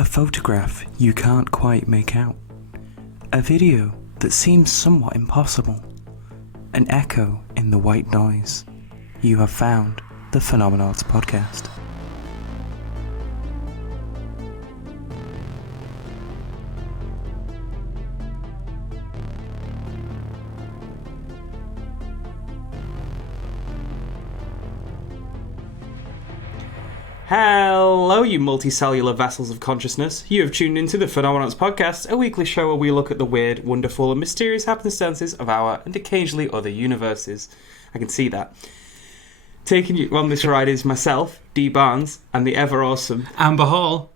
A photograph you can't quite make out. A video that seems somewhat impossible. An echo in the white noise. You have found the Phenomenauts Podcast. Hello, you multicellular vessels of consciousness. You have tuned into the Phenomenauts Podcast, a weekly show where we look at the weird, wonderful, and mysterious happenstances of our and occasionally other universes. I can see that. Taking you on this ride is myself, D. Barnes, and the ever-awesome Amber Hall.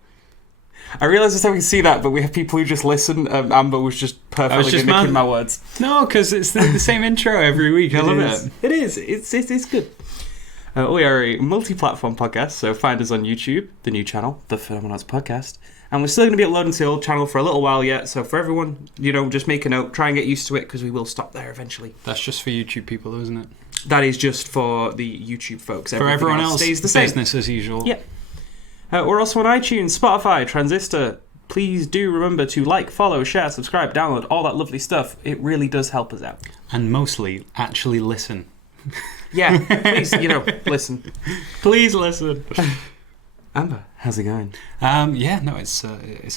I realise I can see that, but we have people who just listen. Amber was just perfectly mimicking my words. No, because it's the same intro every week. I love it. It is. It's good. We are a multi-platform podcast, so find us on YouTube, the new channel, the Phenomenauts Podcast. And we're still going to be uploading to the old channel for a little while yet, so for everyone, just make a note, try and get used to it, because we will stop there eventually. That's just for YouTube people, though, isn't it? That is just for the YouTube folks. For everyone else, stays the same. Business as usual. Yeah. We're also on iTunes, Spotify, Transistor. Please do remember to like, follow, share, subscribe, download, all that lovely stuff. It really does help us out. And mostly, actually listen. Yeah, please, listen. Please listen. Amber, how's it going? It's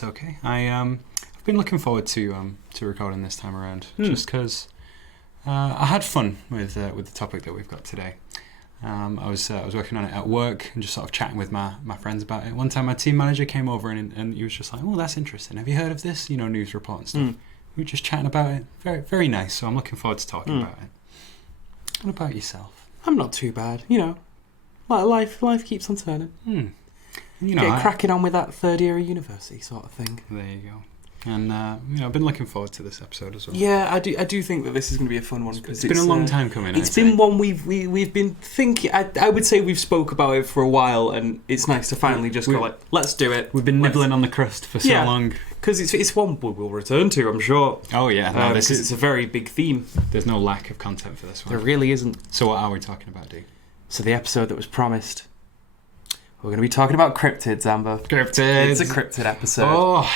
okay. I've been looking forward to recording this time around, just because I had fun with the topic that we've got today. I was working on it at work and just sort of chatting with my friends about it. One time, my team manager came over and he was just like, "Oh, that's interesting. Have you heard of this? News report and stuff." We were just chatting about it. Very, very nice. So I'm looking forward to talking about it. What about yourself? I'm not too bad, Life keeps on turning. Get cracking on with that third year of university sort of thing. There you go. And I've been looking forward to this episode as well. Yeah, I do think that this is going to be a fun one. It's been a long time coming. It's been one we've been thinking. I would say we've spoke about it for a while, and it's nice to finally just go like, let's do it. We've been nibbling on the crust for so long. Because it's one we will return to, I'm sure. Oh yeah, it's a very big theme. There's no lack of content for this one. There really isn't. So what are we talking about, Dee? So the episode that was promised. We're going to be talking about cryptids, Amber. Cryptids. It's a cryptid episode. Oh,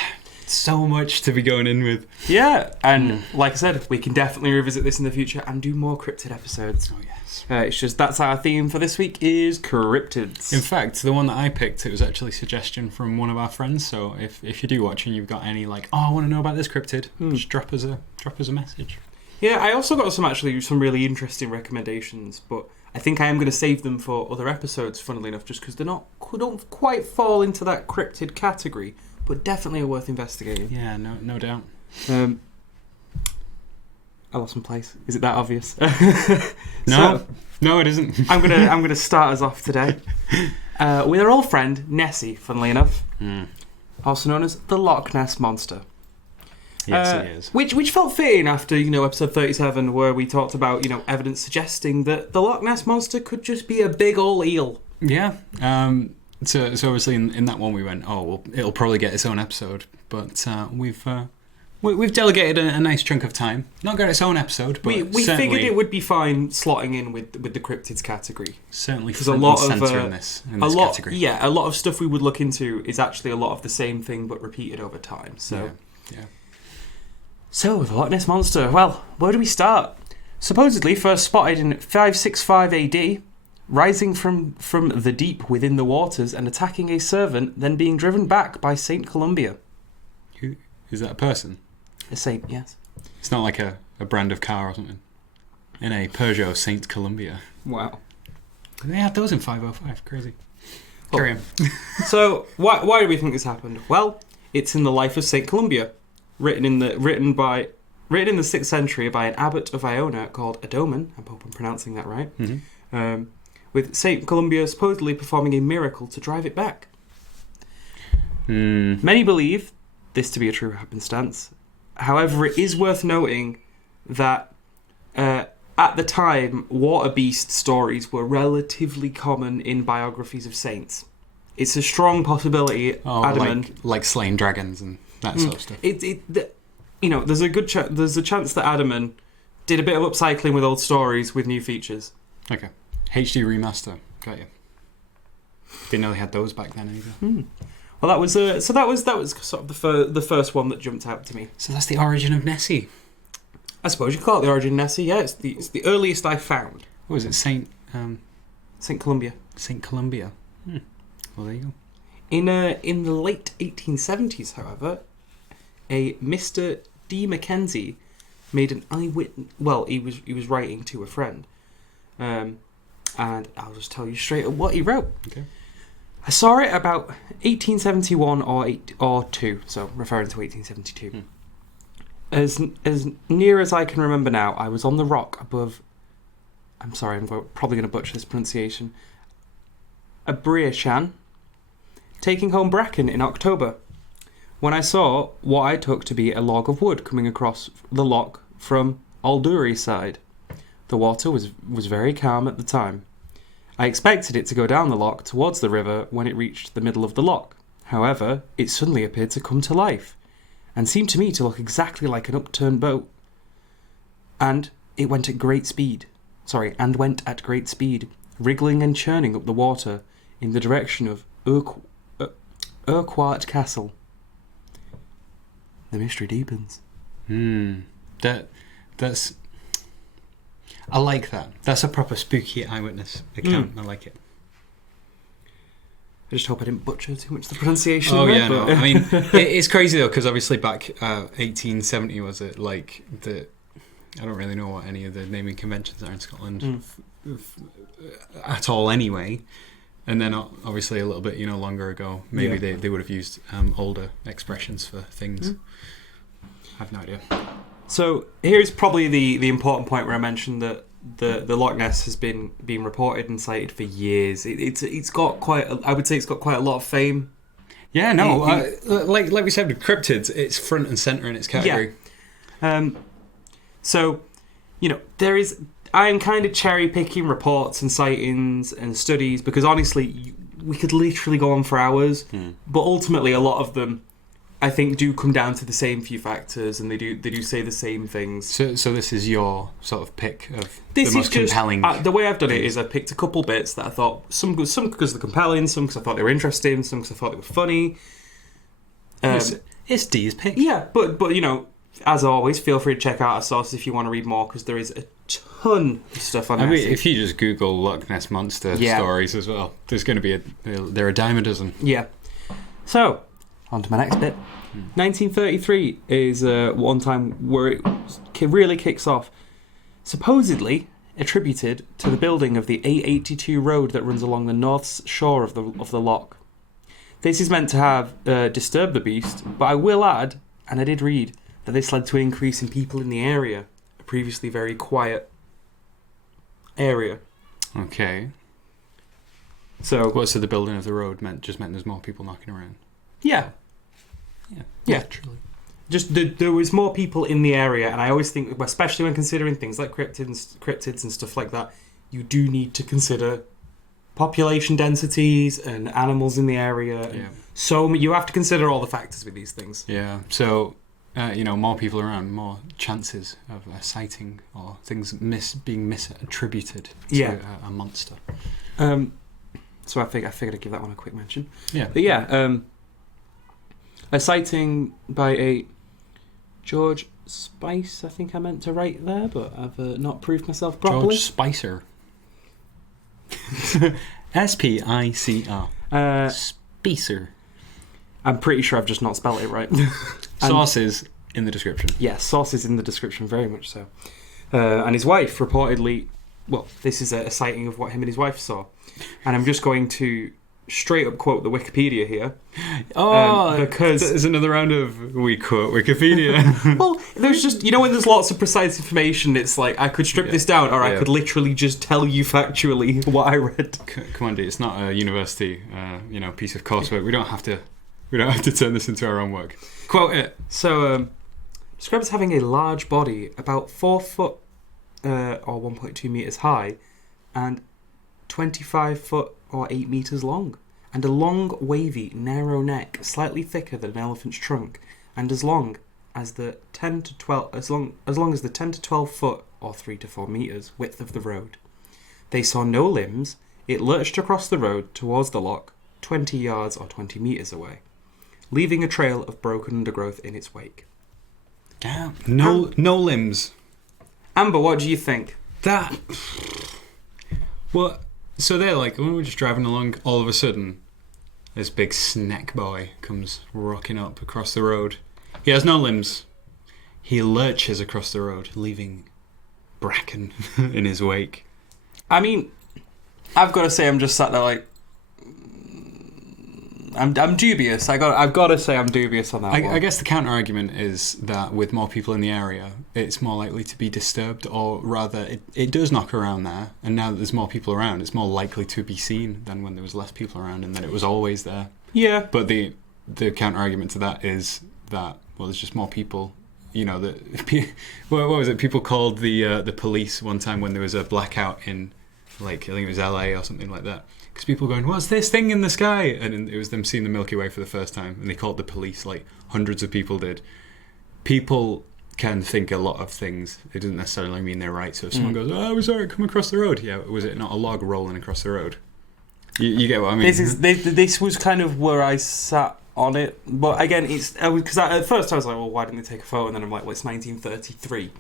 so much to be going in with. Yeah, and like I said, we can definitely revisit this in the future and do more cryptid episodes. Oh yes. It's just that's our theme for this week is cryptids. In fact, the one that I picked, it was actually a suggestion from one of our friends. So if you do watch and you've got any I want to know about this cryptid, just drop us a message. Yeah, I also got some really interesting recommendations, but I think I am going to save them for other episodes, funnily enough, just because don't quite fall into that cryptid category, but definitely are worth investigating. Yeah, no doubt. I lost my place. Is it that obvious? No, it isn't. I'm gonna start us off today with our old friend Nessie, funnily enough, also known as the Loch Ness monster. Yes, it is. Which felt fitting after episode 37, where we talked about evidence suggesting that the Loch Ness monster could just be a big ol' eel. Yeah. So obviously in that one we went, it'll probably get its own episode, but we've delegated a nice chunk of time. Not got its own episode, but we figured it would be fine slotting in with the cryptids category. Certainly, because a lot of in this category. Yeah, a lot of stuff we would look into is actually a lot of the same thing but repeated over time. So, yeah. So the Loch Ness monster. Well, where do we start? Supposedly first spotted in 565 AD. Rising from the deep within the waters and attacking a servant, then being driven back by Saint Columbia. Who is that? A person? A saint, yes. It's not like a brand of car or something. In a Peugeot Saint Columbia. Wow. They had those in 505. Crazy. Carry on. So why do we think this happened? Well, it's in the life of Saint Columbia, written in the 6th century by an abbot of Iona called Adomon. I hope I'm pronouncing that right. Mm-hmm. With St. Columbia supposedly performing a miracle to drive it back. Many believe this to be a true happenstance. However, it is worth noting that at the time, water beast stories were relatively common in biographies of saints. It's a strong possibility, Adomon, like slaying dragons and that sort of stuff. There's a chance that Adomon did a bit of upcycling with old stories with new features. Okay. HD remaster. Got you. Didn't know they had those back then either. Well, that was that was sort of the first one that jumped out to me. So that's the origin of Nessie. I suppose you could call it the origin of Nessie. Yeah, it's the earliest I found. What was it? Saint Columbia. Saint Columbia. Well, there you go. In the late 1870s, however, a Mr. D. Mackenzie made an eyewitness. Well, he was writing to a friend, and I'll just tell you straight up what he wrote. Okay. I saw it about 1871 or 2, so referring to 1872. As near as I can remember now, I was on the rock above. I'm sorry, I'm probably going to butcher this pronunciation. Abriachan, taking home bracken in October, when I saw what I took to be a log of wood coming across the loch from Alduri's side. The water was very calm at the time. I expected it to go down the loch towards the river when it reached the middle of the loch. However, it suddenly appeared to come to life, and seemed to me to look exactly like an upturned boat. And it went at great speed. Wriggling and churning up the water in the direction of Urquhart Castle. The mystery deepens. That's. I like that. That's a proper spooky eyewitness account. I like it. I just hope I didn't butcher too much the pronunciation. Oh of it, yeah, no. I mean, it's crazy though, because obviously back 1870 was it like the. I don't really know what any of the naming conventions are in Scotland at all anyway. And then obviously a little bit, longer ago, maybe they would have used older expressions for things. I have no idea. So here's probably the important point where I mentioned that the Loch Ness has been reported and cited for years. It's got quite I would say it's got quite a lot of fame. Yeah, no, like we said with cryptids, it's front and center in its category. Yeah. So, there is. I am kind of cherry picking reports and sightings and studies because honestly, we could literally go on for hours. But ultimately, a lot of them, I think, do come down to the same few factors, and they do say the same things. So this is your sort of pick of this the most compelling. The way I've done it is I picked a couple bits that I thought some because they're compelling, some because I thought they were interesting, some because I thought they were funny. It's D's pick. Yeah, but as always, feel free to check out our sources if you want to read more because there is a ton of stuff on. I mean, if you just Google Loch Ness monster stories as well, there's going to be they're a dime a dozen. Yeah. So, on to my next bit. 1933 is one time where it really kicks off. Supposedly attributed to the building of the A82 road that runs along the north shore of the loch. This is meant to have disturbed the beast, but I will add, and I did read, that this led to an increase in people in the area, a previously very quiet area. Okay. So the building of the road meant there's more people knocking around? Yeah. Truly. Just there was more people in the area, and I always think, especially when considering things like cryptids and stuff like that, you do need to consider population densities and animals in the area. Yeah. So you have to consider all the factors with these things. Yeah. So more people around, more chances of a sighting or things being misattributed to a monster. So I figured I'd give that one a quick mention. Yeah. But a sighting by a George Spice, I think I meant to write there, but I've not proved myself properly. George Spicer. S-P-I-C-R. Spicer. I'm pretty sure I've just not spelled it right. Sources in the description. Yes, sources in the description, very much so. And his wife reportedly... Well, this is a sighting of what him and his wife saw. And I'm just going to straight up quote the Wikipedia here. Because there's another round of we quote Wikipedia. Well, there's just, when there's lots of precise information, it's like I could strip this down, or I could literally just tell you factually what I read. Come on, dude, it's not a university, piece of coursework. We don't have to turn this into our own work. Quote it. So, described as having a large body, about 4 foot or 1.2 meters high, and 25 foot or 8 meters long, and a long, wavy, narrow neck, slightly thicker than an elephant's trunk, and as long as the 10 to 12 foot or 3 to 4 meters width of the road. They saw no limbs. It lurched across the road towards the loch, 20 yards or 20 meters away. leaving a trail of broken undergrowth in its wake. Damn. No limbs. Amber, what do you think? That. What? So they're like, when we're just driving along, all of a sudden, this big snack boy comes rocking up across the road. He has no limbs. He lurches across the road, leaving bracken in his wake. I mean, I've got to say, I'm just sat there like, I'm dubious. I've got to say I'm dubious on that one. I guess the counter argument is that with more people in the area, it's more likely to be disturbed, or rather, it does knock around there. And now that there's more people around, it's more likely to be seen than when there was less people around, and that it was always there. Yeah. But the counter argument to that is that, well, there's just more people. You know, what was it? People called the police one time when there was a blackout in, like, I think it was LA or something like that. Because people were going, what's this thing in the sky? And it was them seeing the Milky Way for the first time. And they called the police, like hundreds of people did. People can think a lot of things. It doesn't necessarily mean they're right. So if someone goes, oh, we saw it come across the road. Yeah, was it not a log rolling across the road? You get what I mean? This was kind of where I sat on it. But again, it's because at first I was like, well, why didn't they take a photo? And then I'm like, well, it's 1933.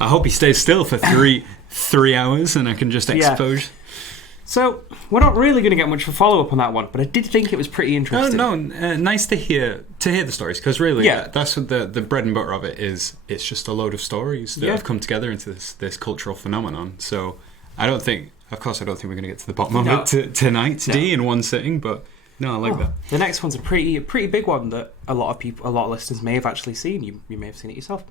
I hope he stays still for three hours and I can just expose. Yeah. So, we're not really going to get much of a follow-up on that one, but I did think it was pretty interesting. Nice to hear the stories, because really, that's what the bread and butter of it is. It's just a load of stories that have come together into this cultural phenomenon. So, I don't think we're going to get to the bottom of it today in one sitting, but no, I like that. The next one's a pretty big one that a lot of listeners may have actually seen. You may have seen it yourself.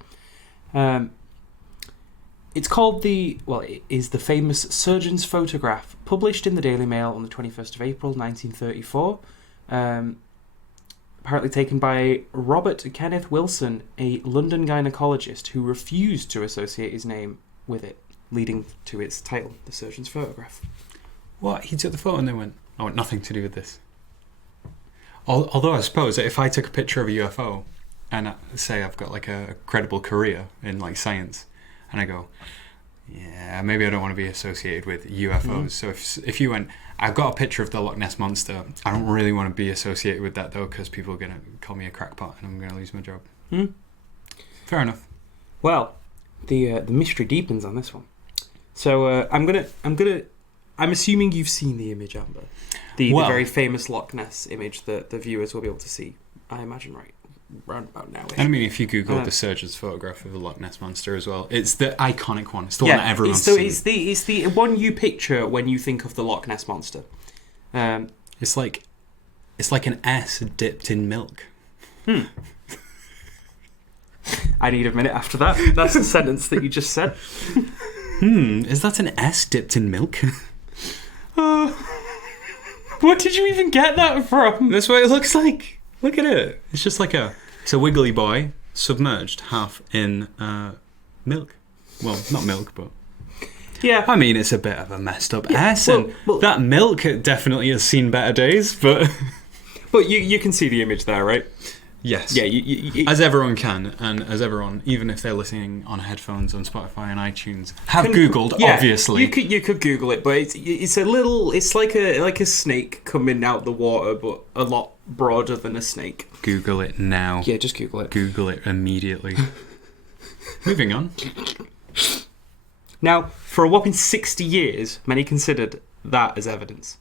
It's called it is the famous surgeon's photograph, published in the Daily Mail on the 21st of April, 1934. Apparently taken by Robert Kenneth Wilson, a London gynecologist who refused to associate his name with it, leading to its title, The Surgeon's Photograph. What? He took the photo and they went, I want nothing to do with this. Although I suppose if I took a picture of a UFO and say I've got like a credible career in like science, and I go, yeah, maybe I don't want to be associated with UFOs. So if you went, I've got a picture of the Loch Ness Monster, I don't really want to be associated with that though, because people are going to call me a crackpot and I'm going to lose my job. Fair enough. Well, the mystery deepens on this one. So I'm assuming you've seen the image, Amber. The very famous Loch Ness image that the viewers will be able to see, I imagine, right? Round about now. I mean, if you Google the surgeon's photograph of the Loch Ness Monster as well, it's the iconic one. It's the one that everyone's seen. It's the one you picture when you think of the Loch Ness Monster. It's like an S dipped in milk. I need a minute after that. That's the sentence that you just said. Is that an S dipped in milk? What did you even get that from? That's what it looks like. Look at it. It's just like it's a wiggly boy submerged half in milk. Well, not milk, but yeah. I mean, it's a bit of a messed up S, and that milk definitely has seen better days. But you can see the image there, right? Yes. Yeah. You, as everyone can, and as everyone, even if they're listening on headphones on Spotify and iTunes, have Googled. Obviously, you could Google it, but it's like a snake coming out the water, but a lot broader than a snake. Google it now. Yeah, just Google it. Google it immediately. Moving on. Now, for a whopping 60 years, many considered that as evidence.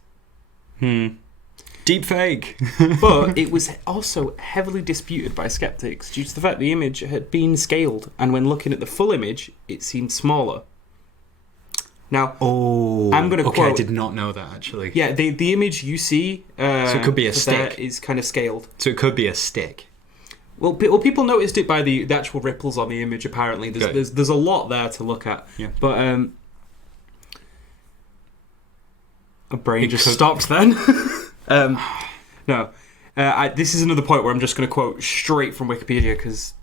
Deep fake. But it was also heavily disputed by skeptics due to the fact the image had been scaled, and when looking at the full image, it seemed smaller. Now, I'm going to quote... I did not know that, actually. Yeah, the image you see... so it could be a stick. Is kind of scaled. So it could be a stick. Well, people noticed it by the actual ripples on the image, apparently. There's a lot there to look at. Yeah. But, a brain just stopped then. No. This is another point where I'm just going to quote straight from Wikipedia, because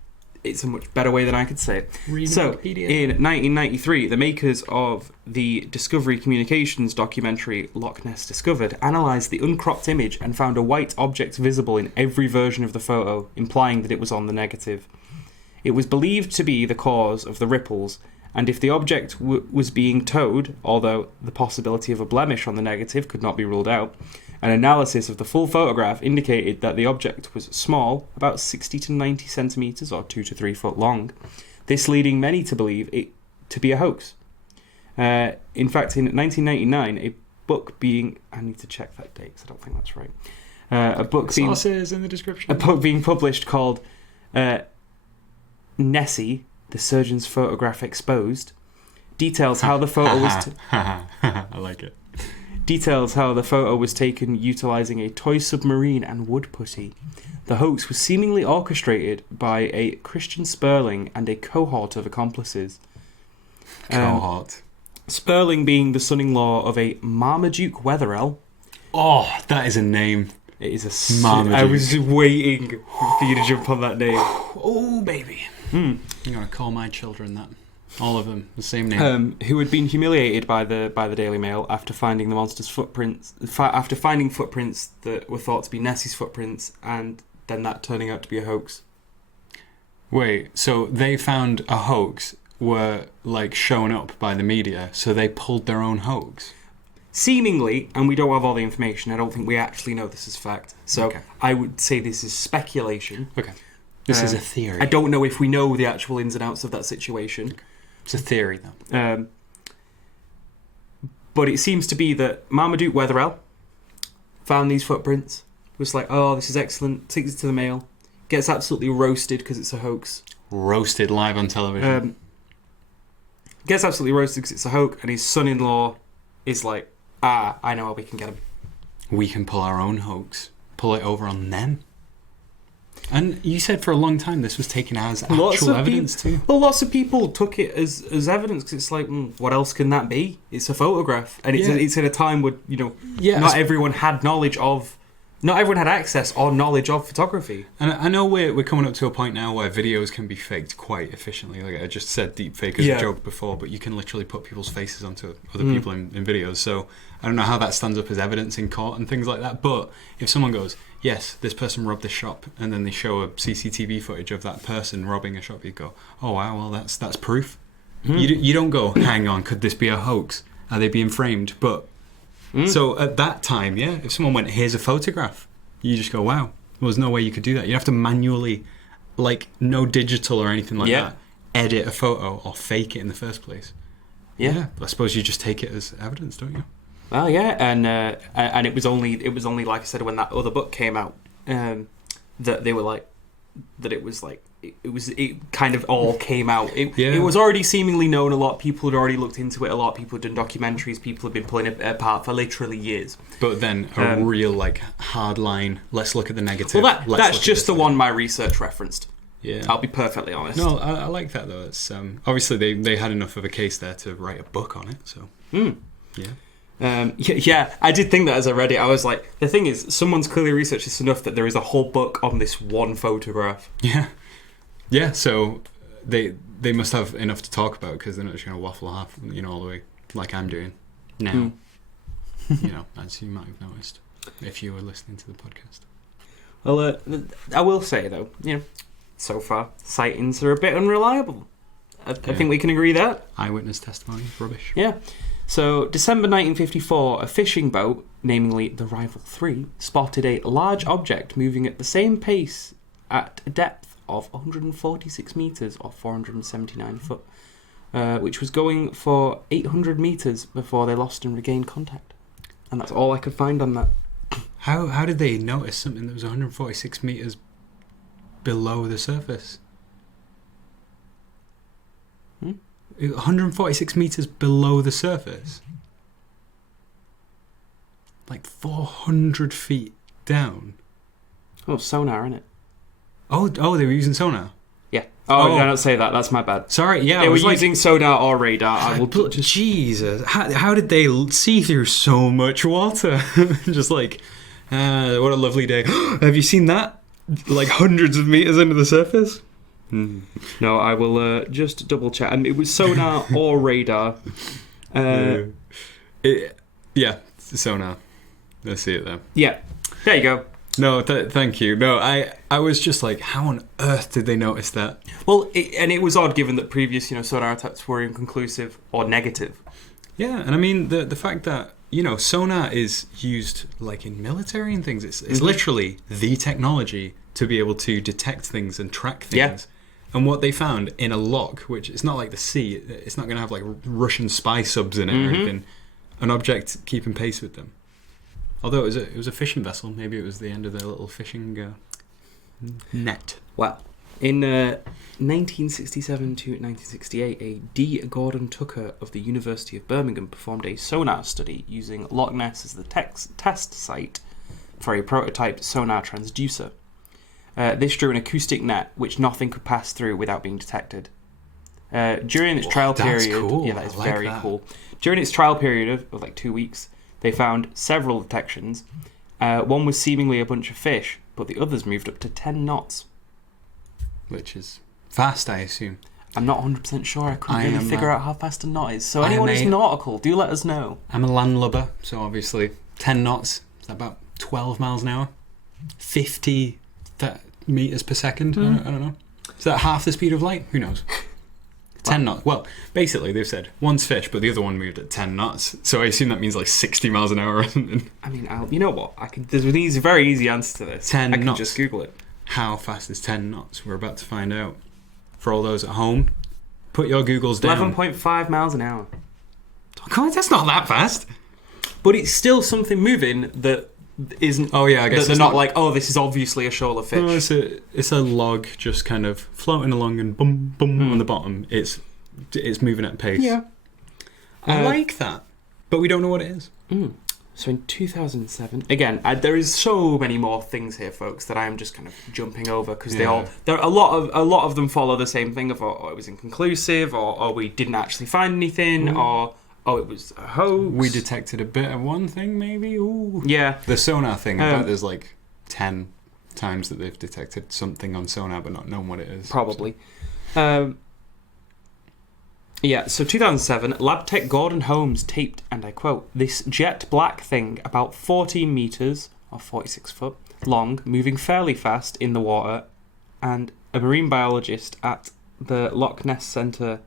it's a much better way than I could say it. So, in 1993, the makers of the Discovery Communications documentary Loch Ness Discovered analysed the uncropped image and found a white object visible in every version of the photo, implying that it was on the negative. It was believed to be the cause of the ripples, and if the object was being towed, although the possibility of a blemish on the negative could not be ruled out, An analysis of the full photograph indicated that the object was small, about 60 to 90 centimetres or 2 to 3 foot long, this leading many to believe it to be a hoax. In fact, in 1999, a book being... I need to check that date because I don't think that's right. Sources in the description. A book being published called Nessie, the Surgeon's Photograph Exposed, details how the photo was... I like it. Details how the photo was taken utilising a toy submarine and wood putty. The hoax was seemingly orchestrated by a Christian Sperling and a cohort of accomplices. Cohort. Sperling being the son-in-law of a Marmaduke Wetherell. Oh, that is a name. It is a... Marmaduke. I was waiting for you to jump on that name. Oh, baby. I'm going to call my children that. All of them, the same name. Who had been humiliated by the Daily Mail after finding the monster's footprints, after finding footprints that were thought to be Nessie's footprints, and then that turning out to be a hoax. Wait, so they found a hoax, were like shown up by the media, so they pulled their own hoax? Seemingly, and we don't have all the information. I don't think we actually know this is fact. So Okay. I would say this is speculation. Okay. This is a theory. I don't know if we know the actual ins and outs of that situation. It's a theory, though. But it seems to be that Marmaduke Wetherell found these footprints, was like, oh, this is excellent, takes it to the Mail, gets absolutely roasted because it's a hoax. Roasted live on television. Gets absolutely roasted because it's a hoax, and his son-in-law is like, I know how we can get him. We can pull our own hoax. Pull it over on them. And you said for a long time this was taken as actual evidence too. Well, lots of people took it as evidence because it's like, what else can that be? It's a photograph, and it's in a time where not everyone had access or knowledge of photography. And I know we're coming up to a point now where videos can be faked quite efficiently. Like I just said, deep fake as a joke before, but you can literally put people's faces onto other people in videos. So I don't know how that stands up as evidence in court and things like that. But if someone goes, yes, this person robbed this shop, and then they show a CCTV footage of that person robbing a shop, you go, oh wow, well that's proof. You don't go, hang on, could this be a hoax? Are they being framed? But so at that time, if someone went, here's a photograph, you just go, wow, there was no way you could do that. You have to manually, like no digital or anything like that, edit a photo or fake it in the first place. I suppose you just take it as evidence, don't you? Well, yeah, and it was only like I said when that other book came out that they were like that it kind of all came out. It was already seemingly known. A lot of people had already looked into it. A lot of people had done documentaries. People had been pulling it apart for literally years. But then a real like hard line. Let's look at the negative. Well, that's just the one my research referenced. Yeah, I'll be perfectly honest. No, I like that though. It's obviously they had enough of a case there to write a book on it. So I did think that as I read it. I was like, the thing is, someone's clearly researched this enough that there is a whole book on this one photograph. Yeah. So they must have enough to talk about because they're not just going to waffle half, all the way like I'm doing now. As you might have noticed if you were listening to the podcast. Well, I will say though, so far sightings are a bit unreliable. I think we can agree that. Eyewitness testimony is rubbish. Yeah. So, December 1954, a fishing boat, namely the Rival 3, spotted a large object moving at the same pace at a depth of 146 metres or 479 foot, which was going for 800 metres before they lost and regained contact. And that's all I could find on that. How did they notice something that was 146 metres below the surface? 146 metres below the surface? Like 400 feet down? Oh, sonar, innit? Oh, they were using sonar? Yeah. Oh, don't say that. That's my bad. Sorry, yeah. They were using sonar or radar. Jesus. How did they see through so much water? Just like, what a lovely day. Have you seen that? Like hundreds of metres under the surface? No, I will just double check. It was sonar or radar. Sonar. Let's see it there. Yeah, there you go. No, thank you. No, I was just like, how on earth did they notice that? Well, it was odd given that previous sonar attacks were inconclusive or negative. Yeah, and I mean the fact that sonar is used like in military and things. It's Mm-hmm. literally the technology to be able to detect things and track things. Yeah. And what they found in a loch, which it's not like the sea, it's not going to have like Russian spy subs in it or anything. An object keeping pace with them. Although it was a fishing vessel, maybe it was the end of their little fishing net. Well, in 1967 to 1968, a D. Gordon Tucker of the University of Birmingham performed a sonar study using Loch Ness as the test site for a prototype sonar transducer. This drew an acoustic net which nothing could pass through without being detected. During its trial that's period, cool. yeah, that is I like very that. cool. During its trial period of like 2 weeks, they found several detections. One was seemingly a bunch of fish, but the others moved up to 10 knots. Which is fast, I assume. I'm not 100% sure. I couldn't really figure out how fast a knot is. So I anyone am who's nautical, do let us know. I'm a landlubber, so obviously 10 knots, is that about 12 miles an hour? 50 meters per second? I don't know. Is that half the speed of light? Who knows? 10 knots. Well, basically, they've said one's fish, but the other one moved at 10 knots. So I assume that means like 60 miles an hour or something. I mean, you know what? There's an easy, very easy answer to this. 10 I can knots. just Google it. How fast is 10 knots? We're about to find out. For all those at home, put your Googles down. 11.5 miles an hour. God, that's not that fast. But it's still something moving that isn't... Oh, yeah, I guess that they're it's not like, oh, this is obviously a shoal of fish. No, it's a log just kind of floating along and boom, boom on the bottom. It's moving at pace. Yeah. I like that. But we don't know what it is. So in 2007, again, there is so many more things here, folks, that I am just kind of jumping over because a lot of them follow the same thing of it was inconclusive, or we didn't actually find anything, or it was a hoax. We detected a bit of one thing, maybe. Ooh. Yeah, The sonar thing. I bet there's like 10 times that they've detected something on sonar, but not known what it is. probably. Yeah, so 2007, lab tech Gordon Holmes taped, and I quote, "this jet black thing about 14 metres, or 46 foot, long, moving fairly fast in the water," and a marine biologist at the Loch Ness Centre,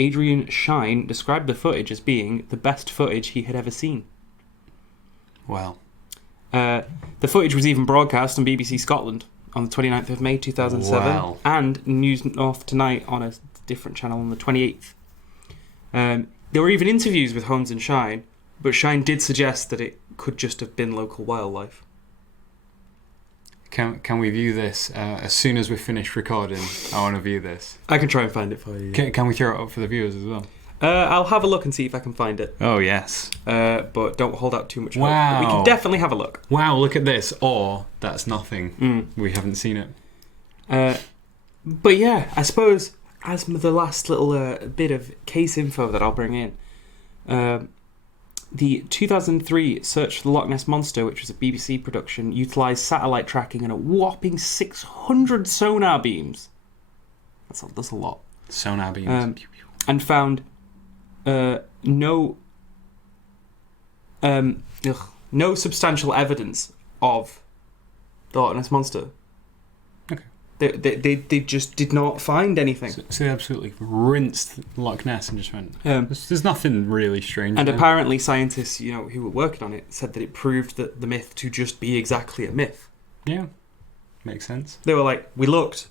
Adrian Shine, described the footage as being the best footage he had ever seen. Well. The footage was even broadcast on BBC Scotland on the 29th of May 2007, Wow. and News North Tonight on a different channel on the 28th. There were even interviews with Holmes and Shine, but Shine did suggest that it could just have been local wildlife. Can we view this as soon as we've finished recording? I want to view this. I can try and find it for you. Can we throw it up for the viewers as well? I'll have a look and see if I can find it, Oh, yes. but don't hold out too much hope. Wow. We can definitely have a look. Wow, look at this. Or, that's nothing. We haven't seen it. But yeah, I suppose as the last little bit of case info that I'll bring in, the 2003 Search for the Loch Ness Monster, which was a BBC production, utilised satellite tracking and a whopping 600 sonar beams. That's a lot. Sonar beams. And found no substantial evidence of the Loch Ness Monster. Okay. They just did not find anything. So they absolutely rinsed Loch Ness and just went, there's nothing really strange And there. apparently scientists, who were working on it said that it proved that the myth to just be exactly a myth. Yeah, makes sense. They were like, we looked,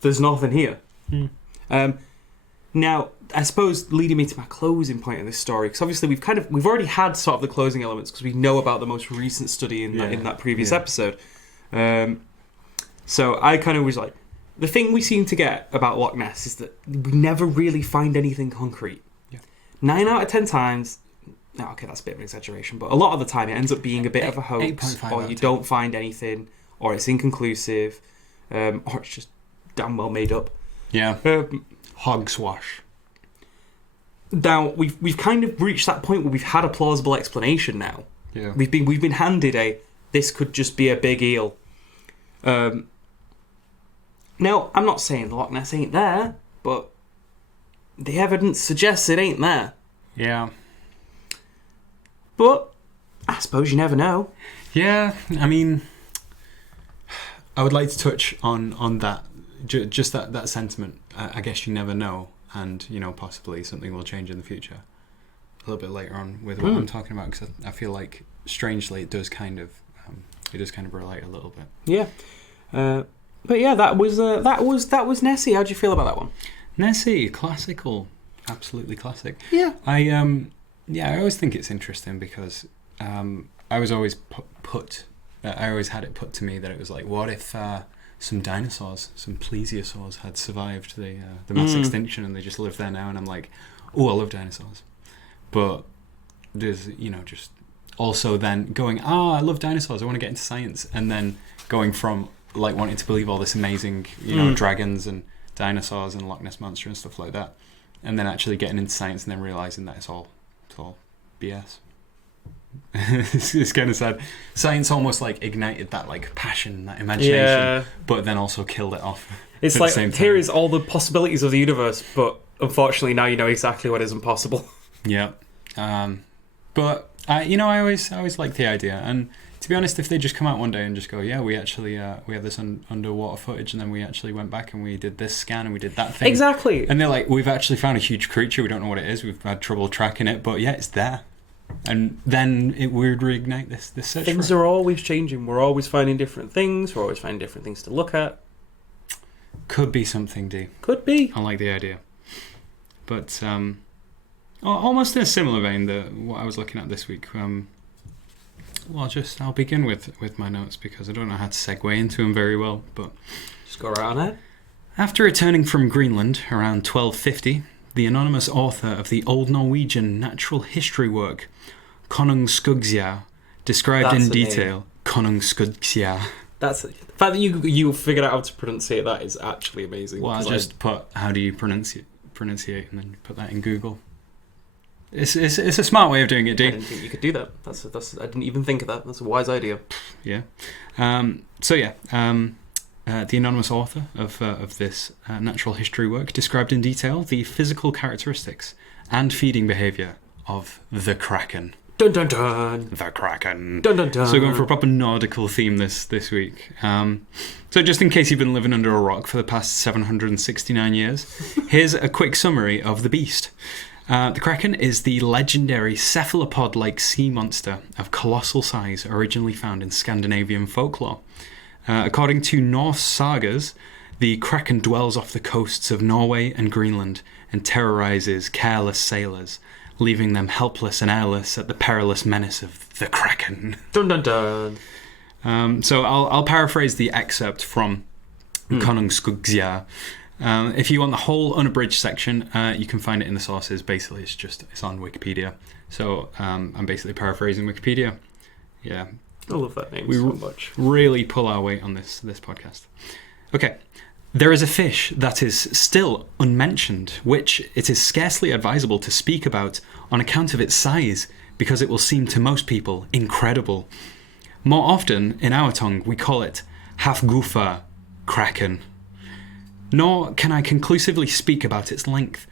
there's nothing here. Now, I suppose leading me to my closing point of this story, because obviously we've already had sort of the closing elements because we know about the most recent study in that previous episode. So I kind of was like, the thing we seem to get about Loch Ness is that we never really find anything concrete. Yeah. 9 out of 10 times, okay, that's a bit of an exaggeration, but a lot of the time it ends up being a bit of a hoax, 8.5 or out you of 10. don't find anything, or it's inconclusive, or it's just damn well made up. Yeah. Hogswash. Now we've kind of reached that point where we've had a plausible explanation. Now Yeah. we've been handed this could just be a big eel. Now I'm not saying the Loch Ness ain't there, but the evidence suggests it ain't there. Yeah. But I suppose you never know. Yeah, I mean, I would like to touch on that, just that sentiment. I guess you never know, and possibly something will change in the future. little bit later on with what I'm talking about, because I feel like strangely it does kind of relate a little bit. Yeah, but yeah, that was Nessie. How'd you feel about that one? Nessie, classical, absolutely classic. Yeah, I always think it's interesting because I was always I always had it put to me that it was like, what if some dinosaurs, some plesiosaurs, had survived the mass extinction and they just live there now? And I'm like, oh, I love dinosaurs. But there's, just also then going, I love dinosaurs, I want to get into science. And then going from like wanting to believe all this amazing, dragons and dinosaurs and Loch Ness Monster and stuff like that. And then actually getting into science and then realising that it's all BS. It's kind of sad. Science almost like ignited that like passion, that imagination, but then also killed it off. It's like, here is all the possibilities of the universe, but unfortunately now you know exactly what isn't possible. Yeah, but I always like the idea, and to be honest, if they just come out one day and just go, yeah, we actually we have this underwater footage, and then we actually went back and we did this scan and we did that thing exactly, and they're like, we've actually found a huge creature, we don't know what it is, we've had trouble tracking it, but yeah, it's there. And then it would reignite this search. Things are always changing. We're always finding different things. We're always finding different things to look at. Could be something, D. Could be. I like the idea. But almost in a similar vein, what I was looking at this week. I'll begin with my notes because I don't know how to segue into them very well. But just go right on ahead. After returning from Greenland around 1250, the anonymous author of the Old Norwegian natural history work, Konungsskugsia, described in detail Konungsskugsia. That's the fact that you figured out how to pronunciate that is actually amazing. Well, I just put how do you pronunciate and then put that in Google. It's a smart way of doing it, D. I didn't think you could do that. I didn't even think of that. That's a wise idea. Yeah. The anonymous author of this natural history work described in detail the physical characteristics and feeding behaviour of the Kraken. Dun dun dun! The Kraken. Dun dun dun! So we're going for a proper nautical theme this week. So just in case you've been living under a rock for the past 769 years, here's a quick summary of the beast. The Kraken is the legendary cephalopod-like sea monster of colossal size originally found in Scandinavian folklore. According to Norse sagas, the Kraken dwells off the coasts of Norway and Greenland and terrorizes careless sailors, leaving them helpless and airless at the perilous menace of the Kraken. Dun dun dun! So I'll paraphrase the excerpt from Konungsskugsia. If you want the whole unabridged section, you can find it in the sources. Basically, it's on Wikipedia. So I'm basically paraphrasing Wikipedia. Yeah. I love that name so much. Really pull our weight on this podcast. Okay. There is a fish that is still unmentioned, which it is scarcely advisable to speak about on account of its size, because it will seem to most people incredible. More often, in our tongue, we call it Hafgufa Kraken. Nor can I conclusively speak about its length,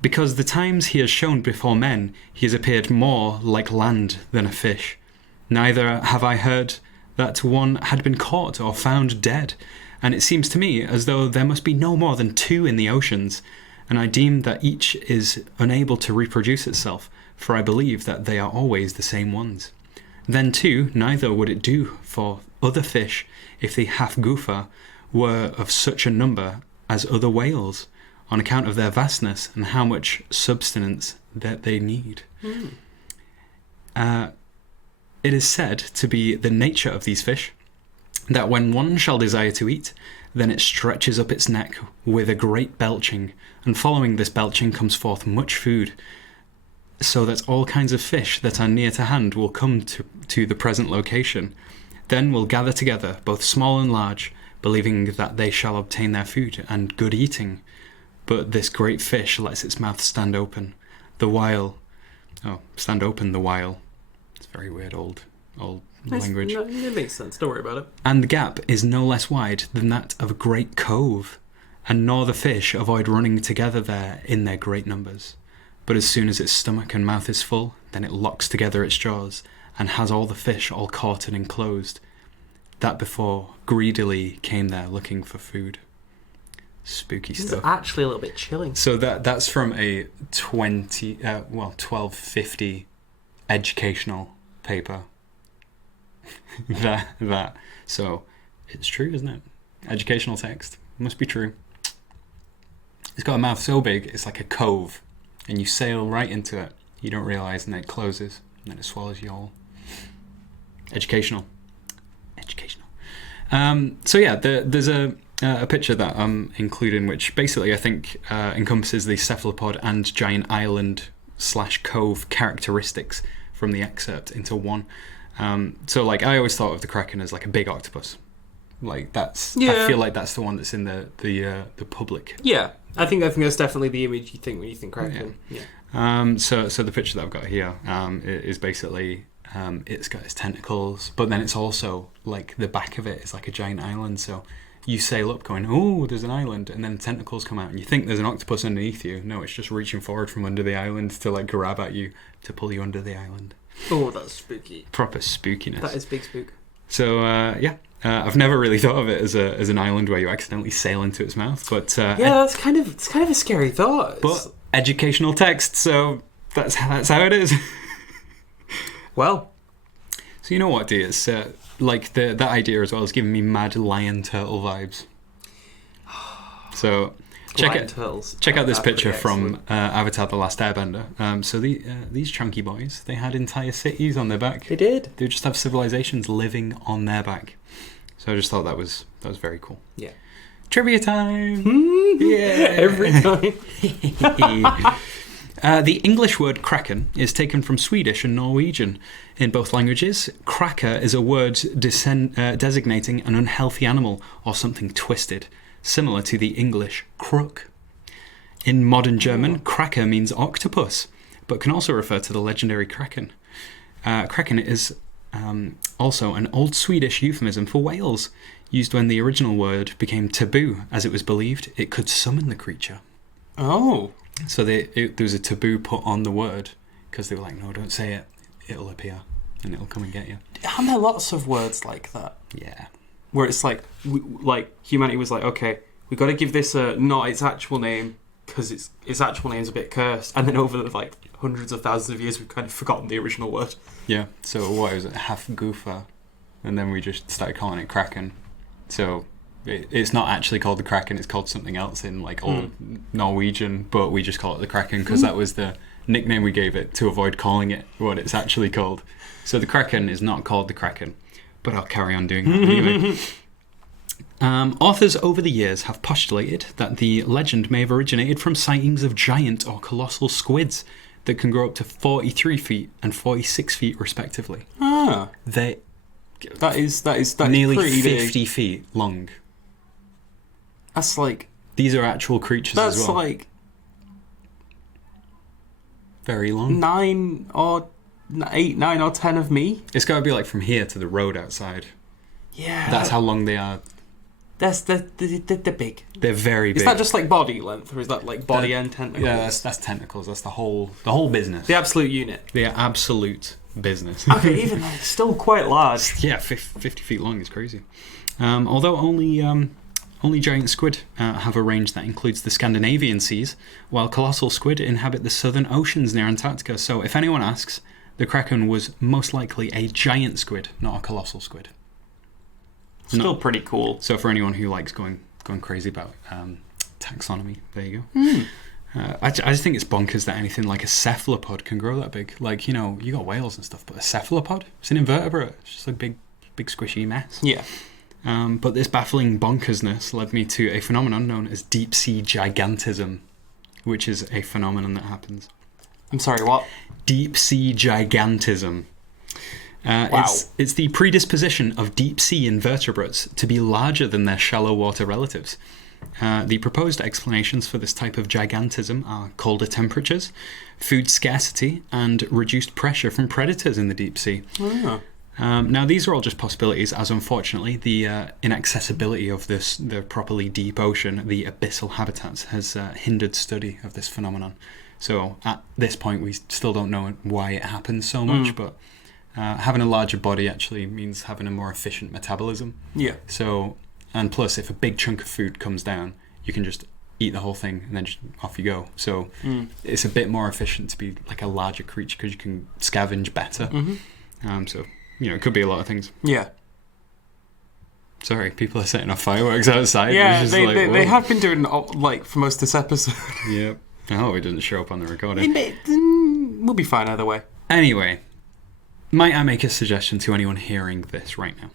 because the times he has shown before men, he has appeared more like land than a fish. Neither have I heard that one had been caught or found dead, and it seems to me as though there must be no more than 2 in the oceans, and I deem that each is unable to reproduce itself, for I believe that they are always the same ones. Then too, neither would it do for other fish if the Hafgufa were of such a number as other whales, on account of their vastness and how much subsistence that they need. It is said to be the nature of these fish that when one shall desire to eat, then it stretches up its neck with a great belching, and following this belching comes forth much food, so that all kinds of fish that are near to hand will come to the present location. Then will gather together, both small and large, believing that they shall obtain their food and good eating. But this great fish lets its mouth stand open the while. It's very weird old language. No, it makes sense, don't worry about it. And the gap is no less wide than that of a great cove, and nor the fish avoid running together there in their great numbers. But as soon as its stomach and mouth is full, then it locks together its jaws, and has all the fish all caught and enclosed, that before greedily came there looking for food. spooky This is stuff. actually a little bit chilling. So that's from a 1250 educational paper. that. So it's true, isn't it? Educational text. Must be true. It's got a mouth so big, it's like a cove. And you sail right into it. You don't realise, and then it closes. And then it swallows you whole. Educational. So yeah, there's a picture that I'm including, which basically I think encompasses the cephalopod and giant island / cove characteristics from the excerpt into one. So like I always thought of the Kraken as like a big octopus. Like that's I feel like that's the one that's in the public. Yeah, I think that's definitely the image you think when you think Kraken. Yeah. So the picture that I've got here is basically it's got its tentacles, but then it's also like the back of it is like a giant island. So you sail up going, oh, there's an island, and then tentacles come out, and you think there's an octopus underneath you. No, it's just reaching forward from under the island to like grab at you to pull you under the island. Oh, that's spooky. Proper spookiness. That is big spook. So I've never really thought of it as an island where you accidentally sail into its mouth, but that's kind of a scary thought. But educational text, so that's how it is. Well, so you know what, dear? It's like that idea as well is giving me mad lion turtle vibes. So check out this picture from Avatar: The Last Airbender. So these chunky boys, they had entire cities on their back. They did. They just have civilizations living on their back. So I just thought that was very cool. Yeah. Trivia time! Yeah, every time. The English word kraken is taken from Swedish and Norwegian. In both languages, kraka is a word designating an unhealthy animal or something twisted, similar to the English crook. In modern German, kraka means octopus, but can also refer to the legendary Kraken. Kraken is also an old Swedish euphemism for whales, used when the original word became taboo, as it was believed it could summon the creature. Oh. So there was a taboo put on the word, because they were like, no, don't say it. It'll appear, and it'll come and get you. Aren't there lots of words like that? Yeah. Where it's like humanity was like, okay, we've got to give this not its actual name, because its actual name's a bit cursed. And then over like hundreds of thousands of years, we've kind of forgotten the original word. Yeah. So what was it? Half goofa, and then we just started calling it Kraken. So it's not actually called the Kraken. It's called something else in like old Norwegian, but we just call it the Kraken because that was the nickname we gave it to avoid calling it what it's actually called. So the Kraken is not called the Kraken, but I'll carry on doing that anyway. Authors over the years have postulated that the legend may have originated from sightings of giant or colossal squids that can grow up to 43 feet and 46 feet respectively. Ah. That is nearly nearly 50 big. feet long. That's like... These are actual creatures as well. That's like... Very long. 9 or 10 of me. It's got to be like from here to the road outside. Yeah. That's how long they are. They're big. They're very big. Is that just like body length, or is that like body and tentacles? Yeah, that's tentacles. That's the whole business. The absolute unit. The absolute business. Okay, even though it's still quite large. Yeah, 50 feet long is crazy. Although only giant squid have a range that includes the Scandinavian seas, while colossal squid inhabit the southern oceans near Antarctica. So if anyone asks, the Kraken was most likely a giant squid, not a colossal squid. Still pretty cool. So for anyone who likes going crazy about taxonomy, there you go. I just think it's bonkers that anything like a cephalopod can grow that big. Like, you know, you got whales and stuff, but a cephalopod? It's an invertebrate. It's just a big squishy mess. Yeah. But this baffling bonkersness led me to a phenomenon known as deep sea gigantism, which is a phenomenon that happens. I'm sorry, what? Deep sea gigantism. Wow. It's the predisposition of deep sea invertebrates to be larger than their shallow water relatives. The proposed explanations for this type of gigantism are colder temperatures, food scarcity, and reduced pressure from predators in the deep sea. Oh. Now, these are all just possibilities, as unfortunately the inaccessibility of the properly deep ocean, the abyssal habitats, has hindered study of this phenomenon. So at this point, we still don't know why it happens so much, but having a larger body actually means having a more efficient metabolism. Yeah. So, and plus, if a big chunk of food comes down, you can just eat the whole thing and then just off you go. So it's a bit more efficient to be like a larger creature because you can scavenge better. So, it could be a lot of things. Yeah. Sorry, people are setting off fireworks outside. Yeah, they have been doing for most of this episode. Yep. Oh, it didn't show up on the recording. We'll be fine either way. Anyway, might I make a suggestion to anyone hearing this right now?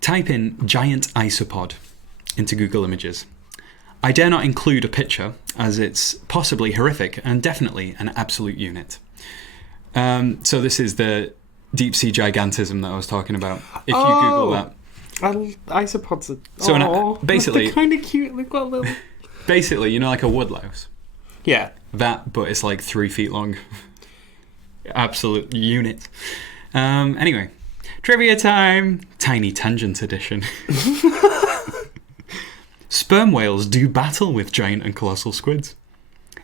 Type in giant isopod into Google Images. I dare not include a picture, as it's possibly horrific and definitely an absolute unit. So this is the deep sea gigantism that I was talking about. If you Google that. Isopods are... basically... They're kind of cute. They've got a little... Basically, like a woodlouse. Yeah. That, but it's like 3 feet long. Absolute unit. Anyway, trivia time. Tiny tangent edition. Sperm whales do battle with giant and colossal squids.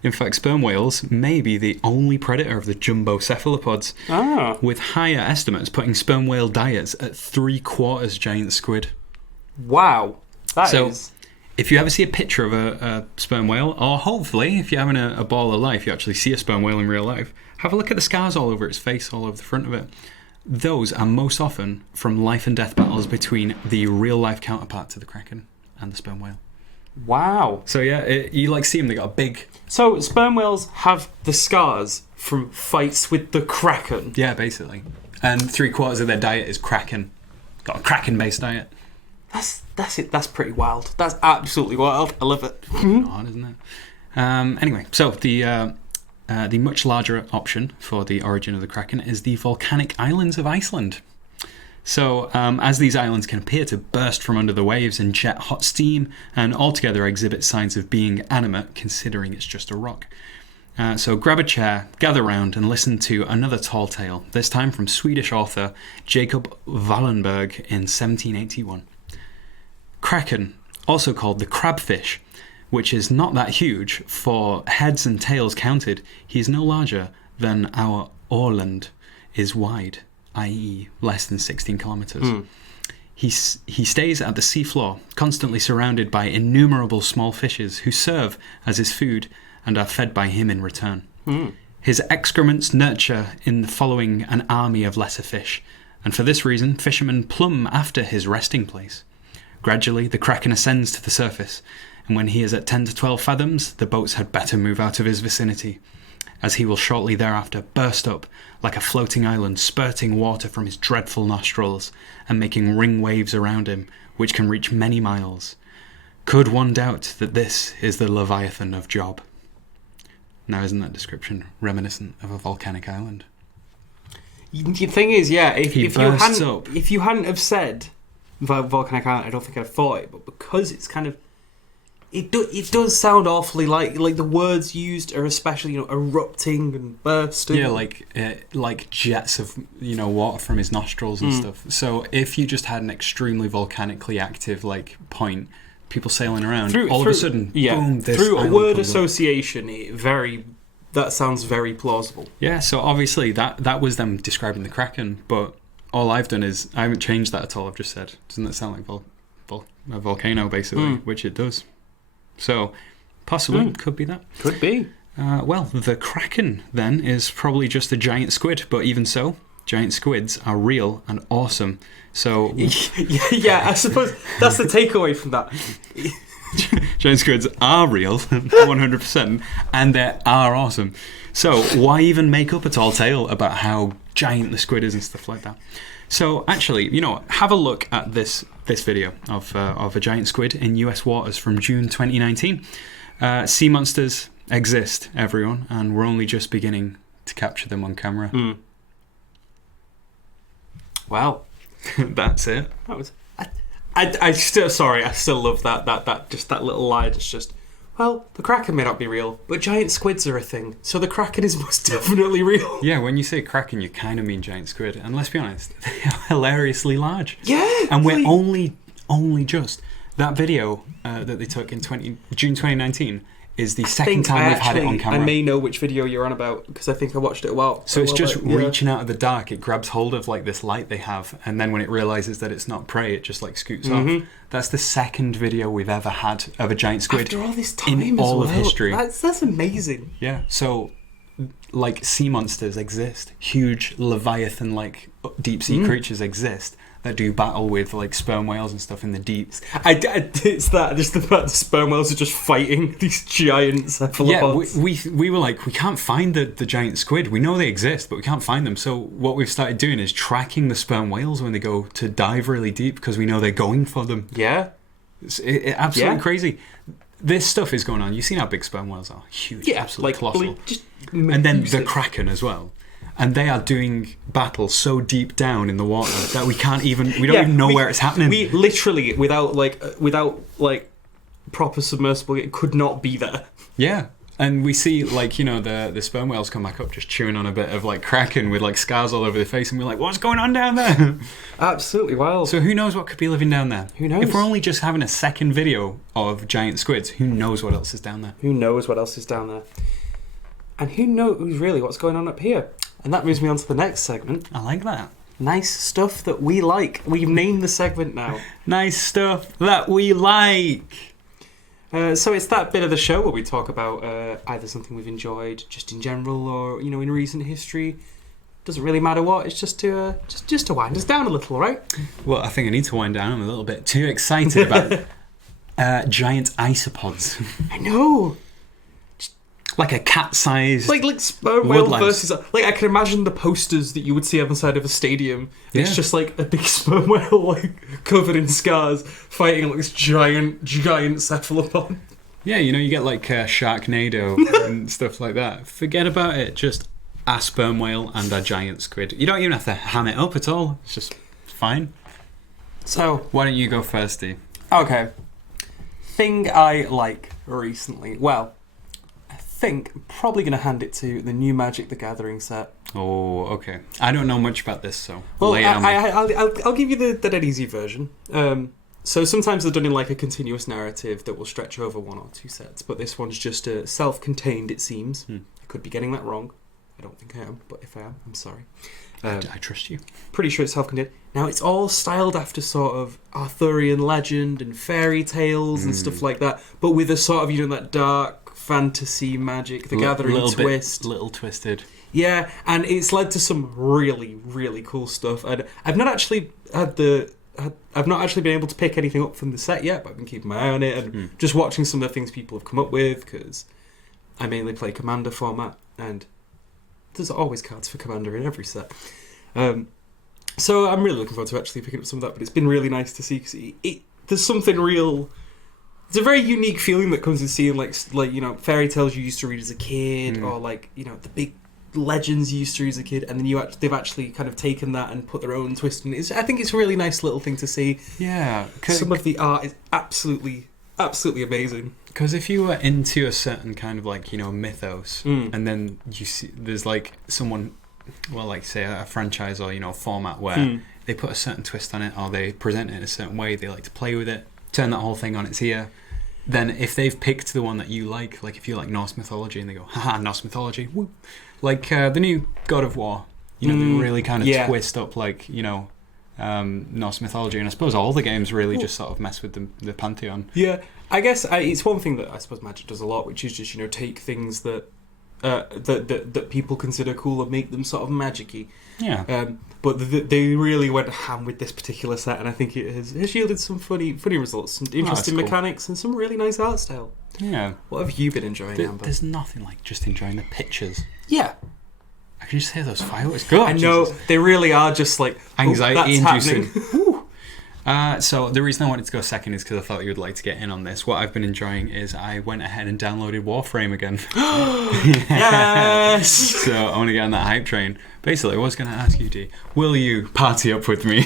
In fact, sperm whales may be the only predator of the jumbo cephalopods, with higher estimates putting sperm whale diets at 3/4 giant squid. Wow. That is... If you ever see a picture of a sperm whale, or hopefully if you're having a ball of life, you actually see a sperm whale in real life, have a look at the scars all over its face, all over the front of it. Those are most often from life and death battles between the real life counterpart to the Kraken and the sperm whale. Wow. So yeah, you see them, they got a big... So sperm whales have the scars from fights with the Kraken? Yeah, basically. And 3/4 of their diet is Kraken. Got a Kraken-based diet. That's it. That's pretty wild. That's absolutely wild. I love it. Odd, isn't it? Anyway, so the much larger option for the origin of the Kraken is the volcanic islands of Iceland. So, as these islands can appear to burst from under the waves and jet hot steam, and altogether exhibit signs of being animate, considering it's just a rock. So grab a chair, gather round, and listen to another tall tale, this time from Swedish author Jacob Wallenberg in 1781. Kraken, also called the crabfish, which is not that huge, for heads and tails counted, he is no larger than our Åland is wide, i.e. less than 16 kilometres. He stays at the seafloor, constantly surrounded by innumerable small fishes who serve as his food and are fed by him in return. His excrements nurture in the following an army of lesser fish, and for this reason fishermen plumb after his resting place. Gradually the Kraken ascends to the surface, and when he is at 10 to 12 fathoms, the boats had better move out of his vicinity, as he will shortly thereafter burst up like a floating island, spurting water from his dreadful nostrils and making ring waves around him, which can reach many miles. Could one doubt that this is the Leviathan of Job? Now, isn't that description reminiscent of a volcanic island? The thing is, yeah, if you hadn't have said volcanic island, I don't think I'd have thought it, but because it's kind of... It does sound awfully like the words used are especially erupting and bursting. Yeah, like jets of water from his nostrils and stuff. So if you just had an extremely volcanically active point, people sailing around, all of a sudden, boom! Through a word association, that sounds very plausible. Yeah. So obviously that was them describing the Kraken, but all I've done is I haven't changed that at all. I've just said, doesn't that sound like a volcano basically, which it does. So, possibly, could be that. Could be. Well, the Kraken, then, is probably just a giant squid, but even so, giant squids are real and awesome. So... yeah, I suppose that's the takeaway from that. Giant squids are real, 100%, and they are awesome. So, why even make up a tall tale about how giant the squid is and stuff like that? So, actually, have a look at this video of a giant squid in US waters from June 2019. Sea monsters exist, everyone, and we're only just beginning to capture them on camera. Wow. That's it. That was... I still love that little line. It's just, well, the Kraken may not be real, but giant squids are a thing, so the Kraken is most definitely real. Yeah, when you say Kraken, you kind of mean giant squid, and let's be honest, they are hilariously large. Yeah, and we're only just that video that they took in June 2019 is the second time we've had it on camera. I may know which video you're on about because I think I watched it a while. So it's just reaching out of the dark. It grabs hold of like this light they have, and then when it realizes that it's not prey, it just like scoots off. That's the second video we've ever had of a giant squid after all this time in all of history. That's amazing. Yeah. So like sea monsters exist, huge leviathan like deep sea creatures exist that do battle with like sperm whales and stuff in the deeps. It's that just the fact the sperm whales are just fighting these giant cephalopods. Yeah, we were like, we can't find the giant squid. We know they exist, but we can't find them. So what we've started doing is tracking the sperm whales when they go to dive really deep because we know they're going for them. Yeah, it's absolutely crazy. This stuff is going on. You've seen how big sperm whales are? Huge, absolutely colossal. And then the Kraken as well. And they are doing battle so deep down in the water that we don't even know where it's happening. We literally, without proper submersible, it could not be there. Yeah. And we see, like, you know, the sperm whales come back up just chewing on a bit of, like, Kraken with, like, scars all over their face. And we're like, what's going on down there? Absolutely wild. So who knows what could be living down there? Who knows? If we're only just having a second video of giant squids, who knows what else is down there? Who knows what else is down there? And who knows really what's going on up here? And that moves me on to the next segment. I like that. Nice stuff that we like. We've named the segment now. Nice stuff that we like. So it's that bit of the show where we talk about either something we've enjoyed just in general or, you know, in recent history. Doesn't really matter what. It's just to wind us down a little, right? Well, I think I need to wind down. I'm a little bit too excited about giant isopods. I know. Like a cat-sized like sperm whale versus like I can imagine the posters that you would see on the side of a stadium. Yeah. It's just like a big sperm whale like covered in scars fighting like this giant cephalopod. Yeah, you know, you get like Sharknado and stuff like that. Forget about it. Just a sperm whale and a giant squid. You don't even have to ham it up at all. It's just fine. So why don't you go first, Steve? Okay. Thing I like recently. Well, I think I'm probably going to hand it to the new Magic the Gathering set. Oh, okay. I don't know much about this, so well, lay it on me. I'll give you the dead easy version. So sometimes they're done in like a continuous narrative that will stretch over one or two sets, but this one's just self-contained, it seems. I could be getting that wrong. I don't think I am, but if I am, I'm sorry. I trust you. Pretty sure it's self-contained. Now, it's all styled after sort of Arthurian legend and fairy tales and stuff like that, but with a sort of, you know, that dark fantasy Magic the Gathering twist. Little twisted. Yeah, and it's led to some really, really cool stuff. And I've not actually been able to pick anything up from the set yet, but I've been keeping my eye on it and just watching some of the things people have come up with, because I mainly play Commander format, and there's always cards for Commander in every set. So I'm really looking forward to actually picking up some of that, but it's been really nice to see, because there's something real. It's a very unique feeling that comes with seeing like you know, fairy tales you used to read as a kid, or like, you know, the big legends you used to read as a kid, and then they've actually kind of taken that and put their own twist in it. I think it's a really nice little thing to see. Yeah, some of the art is absolutely amazing. Because if you were into a certain kind of like, you know, mythos, and then you see there's like someone, well, like say a franchise or, you know, format where they put a certain twist on it, or they present it in a certain way, they like to play with it, turn that whole thing on its ear. Then if they've picked the one that you like if you like Norse mythology, and they go, haha, Norse mythology, woo. Like the new God of War, you know, they really kind of twist up, like, you know, Norse mythology, and I suppose all the games really just sort of mess with the pantheon. Yeah, I guess it's one thing that I suppose Magic does a lot, which is just, you know, take things that people consider cool and make them sort of magic-y. Yeah. But they really went ham with this particular set, and I think it has yielded some funny results, some interesting mechanics, and some really nice art style. Yeah. What have you been enjoying, Amber? There's nothing like just enjoying the pictures. Yeah. I can just hear those fireworks. God, I know, Jesus. They really are just like anxiety-inducing. So the reason I wanted to go second is because I thought you would like to get in on this. What I've been enjoying is I went ahead and downloaded Warframe again. Yes! So I want to get on that hype train. Basically, I was going to ask you, D, will you party up with me?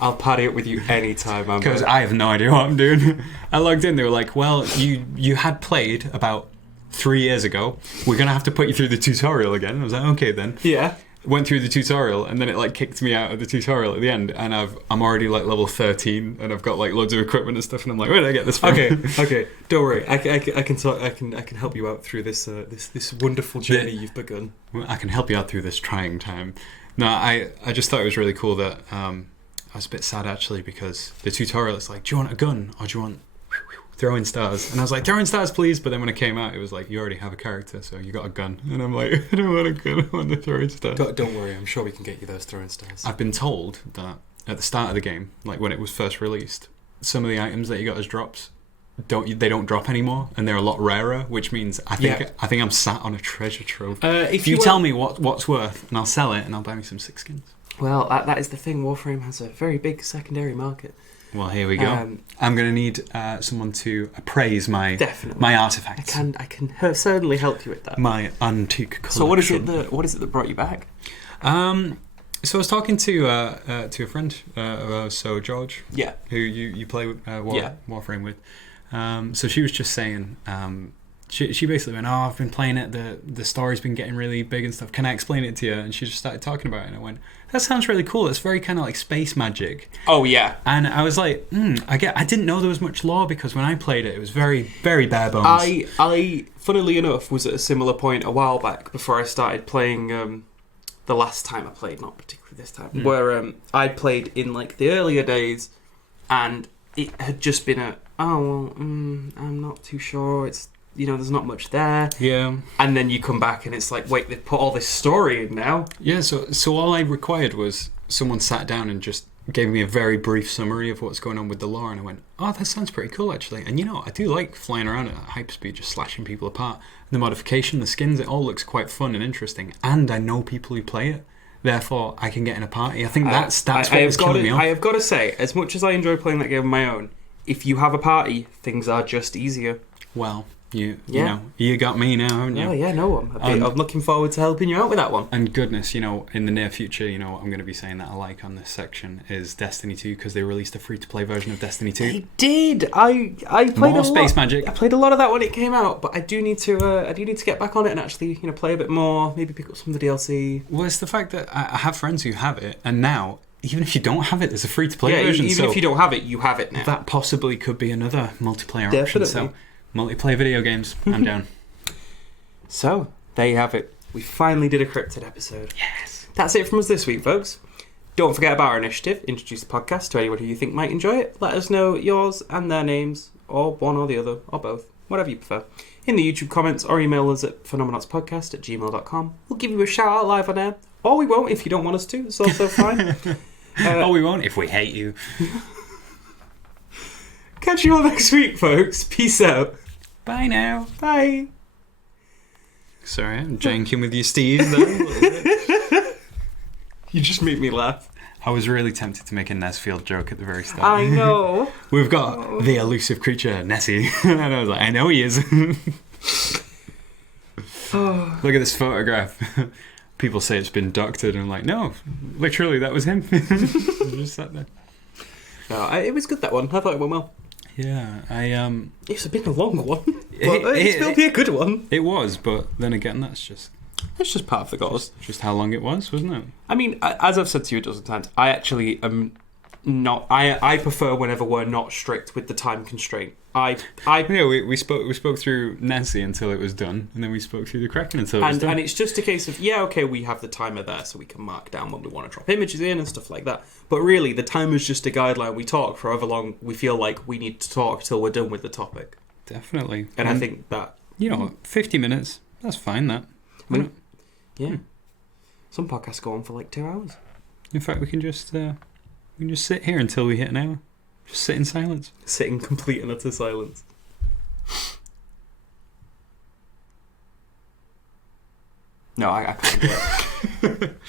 I'll party up with you anytime, Amber. Because I have no idea what I'm doing. I logged in, they were like, well, you had played about 3 years ago. We're going to have to put you through the tutorial again. I was like, okay then. Yeah. went through the tutorial, and then it like kicked me out of the tutorial at the end, and I'm already like level 13, and I've got like loads of equipment and stuff, and I'm like, where did I get this from? Okay, don't worry. I can help you out through this wonderful journey you've begun. Well, I can help you out through this trying time. No, I just thought it was really cool that I was a bit sad actually, because the tutorial is like, do you want a gun or do you want throwing stars? And I was like, throwing stars please, but then when it came out it was like, you already have a character, so you got a gun. And I'm like, I don't want a gun, I want the throwing stars. Don't worry, I'm sure we can get you those throwing stars. I've been told that at the start of the game, like when it was first released, some of the items that you got as drops don't drop anymore, and they're a lot rarer, which means I think I'm sat on a treasure trove. If you tell me what's worth, and I'll sell it, and I'll buy me some 6 skins. Well, that is the thing. Warframe has a very big secondary market. Well, here we go. I'm going to need someone to appraise my artifacts. I can certainly help you with that. My antique collection. So what is it that brought you back? So I was talking to a friend of ours, so George. Yeah. Who you play with, Warframe with. So she was just saying, she basically went, I've been playing it, the story's been getting really big and stuff, can I explain it to you? And she just started talking about it, and I went, that sounds really cool, it's very kind of like space magic. Oh yeah. And I was like, I didn't know there was much lore, because when I played it was very, very bare bones. I funnily enough was at a similar point a while back before I started playing the last time I played, not particularly this time, where I'd played in like the earlier days, and it had just been I'm not too sure, it's, there's not much there. Yeah. And then you come back and it's like, wait, they've put all this story in now. Yeah, so all I required was someone sat down and just gave me a very brief summary of what's going on with the lore, and I went, oh, that sounds pretty cool actually. And I do like flying around at hyperspeed, just slashing people apart. The modification, the skins, it all looks quite fun and interesting, and I know people who play it, therefore I can get in a party. I think that's what was killing me off. I have got to say, as much as I enjoy playing that game on my own, if you have a party, things are just easier. Well, you got me now, haven't you? Oh yeah, no, I'm looking forward to helping you out with that one. And goodness, in the near future, what I'm going to be saying that I like on this section is Destiny 2, because they released a free-to-play version of Destiny 2. They did. I played more space magic. I played a lot of that when it came out, but I do need to get back on it and actually play a bit more. Maybe pick up some of the DLC. Well, it's the fact that I have friends who have it, and now, even if you don't have it, there's a free-to-play version. Even if you don't have it, you have it now. That possibly could be another multiplayer Definitely. option. So, multiplayer video games, I'm down. So, there you have it. We finally did a cryptid episode. Yes. That's it from us this week, folks. Don't forget about our initiative. Introduce the podcast to anyone who you think might enjoy it. Let us know yours and their names, or one or the other, or both, whatever you prefer, in the YouTube comments, or email us at phenomenauts@gmail.com. We'll give you a shout out live on air, or we won't if you don't want us to. It's also fine. Or we won't if we hate you. Catch you all next week, folks. Peace out. Bye now. Bye. Sorry, I'm janking with you, Steve. You just make me laugh. I was really tempted to make a Nesfield joke at the very start. I know. We've got the elusive creature, Nessie. And I was like, I know he is. Look at this photograph. People say it's been doctored, and I'm like, no, literally, that was him. Just sat there. No, it was good, that one. I thought it went well. Yeah, It's been a long one, but it's still be a good one. It was, but then again, that's just part of the goals. Just how long it was, wasn't it? I mean, as I've said to you a dozen times, I actually am not. I prefer whenever we're not strict with the time constraint. We spoke through Nancy until it was done, and then we spoke through the Kraken until it was done. And it's just a case of, we have the timer there so we can mark down when we want to drop images in and stuff like that. But really, the timer's just a guideline. We talk for however long we feel like we need to talk till we're done with the topic. Definitely. And I think that 50 minutes. That's fine. That. Yeah. Some podcasts go on for like 2 hours. In fact, we can just sit here until we hit an hour. Just sit in silence. Sit in complete and utter silence. No, I can't do it.